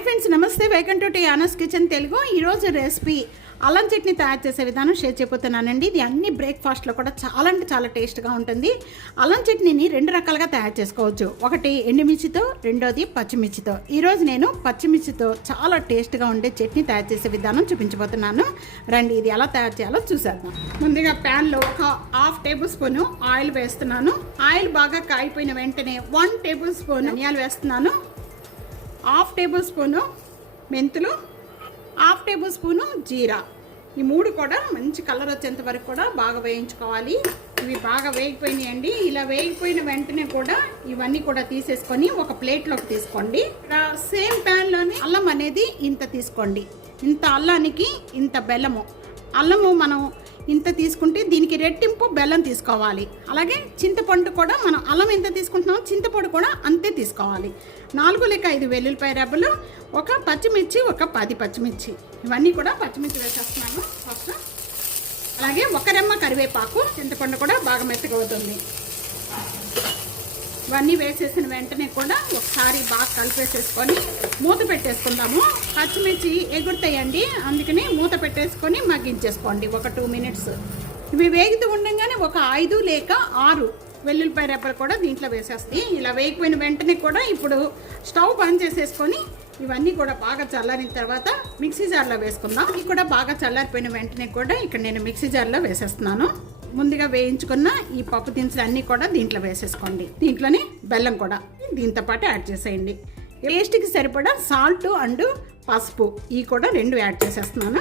Hi friends నమస్తే. Welcome to Tiana's kitchen Telugu. ఈరోజు recipe అల్లం చట్నీ తయారు చేసే విధానం షేర్ చేయబోతున్నానండి. ఇది అన్ని బ్రేక్ఫాస్ట్లో కూడా చాలా అంటే చాలా టేస్ట్గా ఉంటుంది. అల్లం చట్నీని రెండు రకాలుగా తయారు చేసుకోవచ్చు. ఒకటి ఎండుమిర్చితో రెండోది పచ్చిమిర్చితో. ఈరోజు నేను పచ్చిమిర్చితో చాలా టేస్ట్గా ఉండే చట్నీ తయారు చేసే విధానం చూపించబోతున్నాను. రండి ఇది ఎలా తయారు చేయాలో చూసేద్దాం. ముందుగా ప్యాన్లో ఒక హాఫ్ టేబుల్ స్పూన్ ఆయిల్ వేస్తున్నాను. ఆయిల్ బాగా కాగిపోయిన వెంటనే వన్ టేబుల్ స్పూన్ ధనియాలు వేస్తున్నాను. హాఫ్ టేబుల్ స్పూను మెంతులు హాఫ్ టేబుల్ స్పూను జీరా. ఈ మూడు కూడా మంచి కలర్ వచ్చేంత వరకు కూడా బాగా వేయించుకోవాలి. ఇవి బాగా వేగిపోయినాయండి. ఇలా వేగిపోయిన వెంటనే కూడా ఇవన్నీ కూడా తీసేసుకొని ఒక ప్లేట్లోకి తీసుకోండి. ఇక్కడ సేమ్ ప్యాన్లోనే అల్లం అనేది ఇంత తీసుకోండి. ఇంత అల్లానికి ఇంత బెల్లము. అల్లము మనం ఇంత తీసుకుంటే దీనికి రెట్టింపు బెల్లం తీసుకోవాలి. అలాగే చింతపండు కూడా మనం అల్లం ఎంత తీసుకుంటున్నామో చింతపండు కూడా అంతే తీసుకోవాలి. నాలుగు లేక ఐదు వెల్లుల్లిపాయ రెబ్బలు ఒక పచ్చిమిర్చి ఒక పది పచ్చిమిర్చి. ఇవన్నీ కూడా పచ్చిమిర్చి వేసేస్తున్నాను ఫస్ట్. అలాగే ఒక రెమ్మ కరివేపాకు చింతపండు కూడా బాగా మెత్తగవుతుంది ఇవన్నీ వేసేసిన వెంటనే కూడా ఒకసారి బాగా కలిపేసేసుకొని మూత పెట్టేసుకుందాము. పచ్చిమిర్చి ఎగురుతాయండి. అందుకని మూత పెట్టేసుకొని మగ్గించేసుకోండి. ఒక టూ మినిట్స్ ఇవి వేగుతూ ఉండగానే ఒక ఐదు లేక ఆరు వెల్లుల్లిపాయ రెబ్బలు కూడా దీంట్లో వేసేస్తాయి. ఇలా వేగిపోయిన వెంటనే కూడా ఇప్పుడు స్టవ్ బంద్ చేసేసుకొని ఇవన్నీ కూడా బాగా చల్లారిన తర్వాత మిక్సీ జార్లో వేసుకుందాం. ఇవి కూడా బాగా చల్లారిపోయిన వెంటనే కూడా ఇక్కడ నేను మిక్సీ జార్లో వేసేస్తున్నాను. ముందుగా వేయించుకున్న ఈ పప్పు దినుసులు అన్నీ కూడా దీంట్లో వేసేసుకోండి. దీంట్లోనే బెల్లం కూడా. దీంతో పాటు యాడ్ చేసేయండి. టేస్ట్కి సరిపడా సాల్ట్ అండ్ పసుపు. ఇవి కూడా రెండు యాడ్ చేసేస్తున్నాను.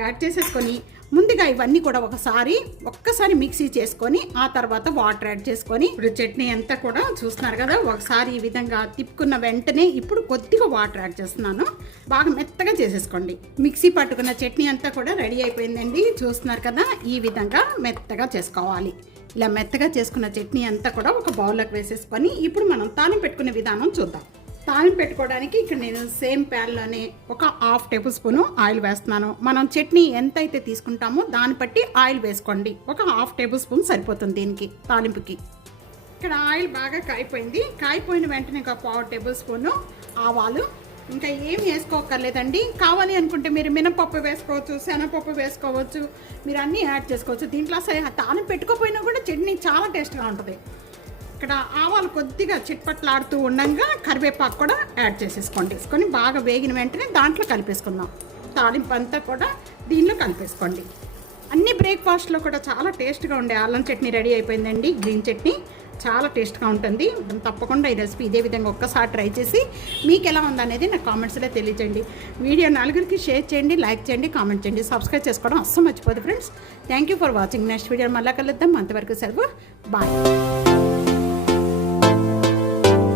యాడ్ చేసేసుకొని ముందుగా ఇవన్నీ కూడా ఒకసారి ఒక్కసారి మిక్సీ చేసుకొని ఆ తర్వాత వాటర్ యాడ్ చేసుకొని ఇప్పుడు చట్నీ అంతా కూడా చూస్తున్నారు కదా ఒకసారి ఈ విధంగా తిప్పుకున్న వెంటనే ఇప్పుడు కొద్దిగా వాటర్ యాడ్ చేస్తున్నాను. బాగా మెత్తగా చేసేసుకోండి. మిక్సీ పట్టుకున్న చట్నీ అంతా కూడా రెడీ అయిపోయిందండి. చూస్తున్నారు కదా ఈ విధంగా మెత్తగా చేసుకోవాలి. ఇలా మెత్తగా చేసుకున్న చట్నీ అంతా కూడా ఒక బౌల్లోకి వేసేసుకొని ఇప్పుడు మనం తాలింపు పెట్టుకునే విధానం చూద్దాం. తాలింపు పెట్టుకోవడానికి ఇక్కడ నేను సేమ్ ప్యాన్లోనే ఒక హాఫ్ టేబుల్ స్పూను ఆయిల్ వేస్తున్నాను. మనం చట్నీ ఎంత అయితే తీసుకుంటామో దాన్ని బట్టి ఆయిల్ వేసుకోండి. ఒక హాఫ్ టేబుల్ స్పూన్ సరిపోతుంది దీనికి తాలింపుకి. ఇక్కడ ఆయిల్ బాగా కాయిపోయింది. కాయిపోయిన వెంటనే ఒక పావు టేబుల్ స్పూను ఆవాలు. ఇంకా ఏం వేసుకోకర్లేదండి కావాలి అనుకుంటే మీరు మినపప్పు వేసుకోవచ్చు శనగపప్పు వేసుకోవచ్చు మీరు అన్నీ యాడ్ చేసుకోవచ్చు. దీంట్లో అసలు తాను పెట్టుకోపోయినా కూడా చట్నీ చాలా టేస్ట్గా ఉంటుంది. ఇక్కడ ఆవాలు కొద్దిగా చిట్పట్లాడుతూ ఉండగా కరివేపాకు కూడా యాడ్ చేసేసుకోండి. వేసుకొని బాగా వేగిన వెంటనే దాంట్లో కలిపేసుకుందాం. తాలింపు అంతా కూడా దీనిలో కలిపేసుకోండి. అన్ని బ్రేక్ఫాస్ట్లో కూడా చాలా టేస్ట్గా ఉండే అల్లం చట్నీ రెడీ అయిపోయిందండి. గ్రీన్ చట్నీ చాలా టేస్ట్గా ఉంటుంది. తప్పకుండా ఈ రెసిపీ ఇదే విధంగా ఒక్కసారి ట్రై చేసి మీకు ఎలా ఉందనేది నాకు కామెంట్స్లో తెలియజేయండి. వీడియో నలుగురికి షేర్ చేయండి లైక్ చేయండి కామెంట్ చేయండి. సబ్స్క్రైబ్ చేసుకోవడం అస్సలు మర్చిపోదు friends. Thank you for watching. Next video మళ్ళీ కలుద్దాం. అంతవరకు సెలవు. బాయ్.